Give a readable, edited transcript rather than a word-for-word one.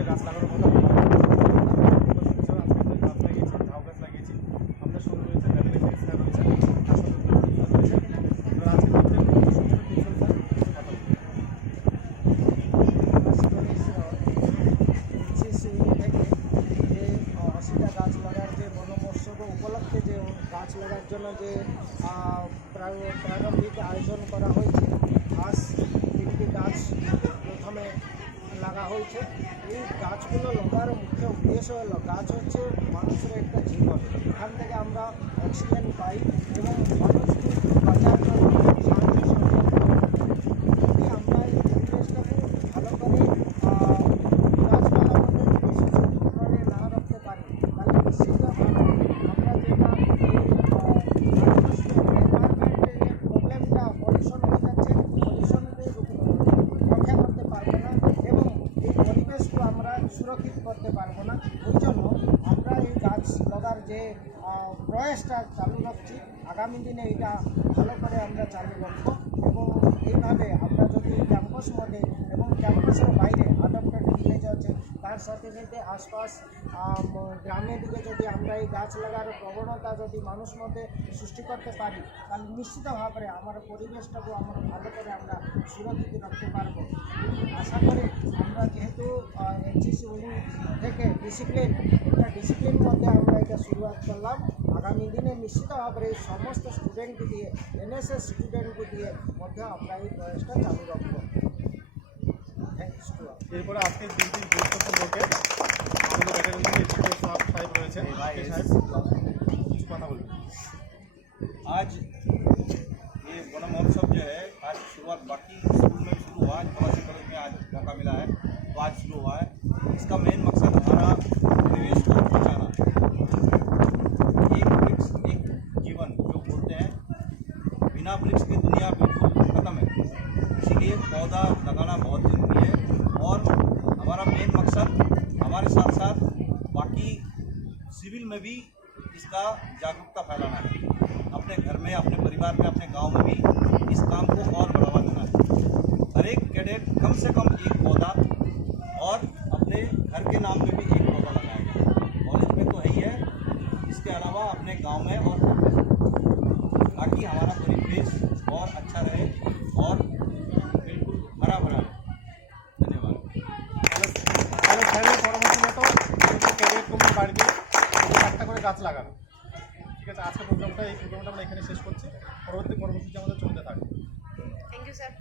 যে গাছ লাগানোর কথা বলা হয়, আজকে আমরা গাছ লাগিয়েছি, ঝাউ গাছ লাগিয়েছি। আমাদের সঙ্গে রয়েছে ভ্যালি স্যার রয়েছে, তার সঙ্গে রয়েছে। এবার আজকে আমাদের প্রিন্সিপাল স্যার কথা বলবেন। যে 80টা গাছ লাগার যে বনমহোৎসব উপলক্ষে যে গাছ লাগার জন্য যে প্রারম্ভিক আয়োজন করা হয়েছে, আজ 3টি গাছ প্রথমে লাগা হয়েছে। এই গাছগুলো লাগার মুখ্য উদ্দেশ্য হলো, গাছ হচ্ছে মানুষের একটা জীবন। এখান থেকে আমরা অক্সিজেন পাই এবং মানুষকে বাঁচার জন্য সাহায্য যদি আমরা এই পরিবেশটাকে ভালো করে গাছপালা বেশি করে না রাখতে পারি, তাহলে নিশ্চিতভাবে আমরা যেটা এনভায়রনমেন্টের যে প্রবলেমটা পলিউশন হয়ে যাচ্ছে, পলিউশনকে রক্ষা করতে পারবো না এবং এই পরিবেশকে আমরা সুরক্ষিত করতে পারবো না। ওই জন্য আমরা এই গাছ লাগার যে প্রয়াসটা চালু রাখছি, আগামী দিনে এটা ভালো করে আমরা চালু রাখবো এবং এইভাবে আমরা যদি ক্যাম্পাস মধ্যে এবং ক্যাম্পাসের বাইরে আডাপ্টেড ভিলেজ আছে, তার সাথে সাথে আশপাশ গ্রামের দিকে যদি আমরা এই গাছ লাগার প্রবণতা যদি মানুষ মধ্যে সৃষ্টি করতে পারি, তাহলে নিশ্চিতভাবে আমার পরিবেশটাকেও আমরা ভালো করে আমরা সুরক্ষিত রাখতে পারবো। আশা করি আমরা যেহেতু এনসিসি উইং থেকে ডিসিপ্লিন মধ্যে আমরা এটা শুরুয়াত করলাম, আগামী দিনে নিশ্চিতভাবে এই সমস্ত স্টুডেন্টকে দিয়ে, এনএসএস স্টুডেন্টকে দিয়ে মধ্যে আমরা এই প্রয়াসটা চালু রাখবো। Thanks to all. এরপরে আজকের দিনটির গুরুত্ব সম্পর্কে আমাদের ব্যাটালিয়ন থেকে সাহেব রয়েছেন, কিছু কথা বলবেন। आज ये वन महोत्सव जो है, आज शुरुआत बाकी स्कूल में शुरू हुआ है, कॉलेज में आज मौका मिला है तो आज शुरू हुआ है। इसका मेन मकसद हमारा परिवेश को बचाना है। एक वृक्ष एक जीवन जो बोलते हैं, बिना वृक्ष की दुनिया बिल्कुल ख़त्म है, इसीलिए पौधा लगाना बहुत ज़रूरी है। और हमारा मेन मकसद हमारे साथ साथ बाकी सिविल में भी इसका जागरूकता फैलाना है, अपने घर में, अपने परिवार में, अपने गांव में भी इस काम को और बढ़ावा देना है। हर एक कैडेट कम से कम एक पौधा और अपने घर के नाम पे भी एक पौधा लगाएगा। कॉलेज में तो है ही है, इसके अलावा अपने गांव में और ताकि हमारा परिवेश और अच्छा रहे और बिल्कुल हरा भरा रहे। धन्यवाद। তাহলে স্যারের পরামর্শ মতো ক্যারিয়ার কমিটির বাড়িতে 4টা করে গাছ লাগানো। ঠিক আছে, আজকের প্রোগ্রামটা আমরা এখানে শেষ করছি। পরবর্তী কর্মসূচি আমাদের চলতে থাকবে। Thank you sir.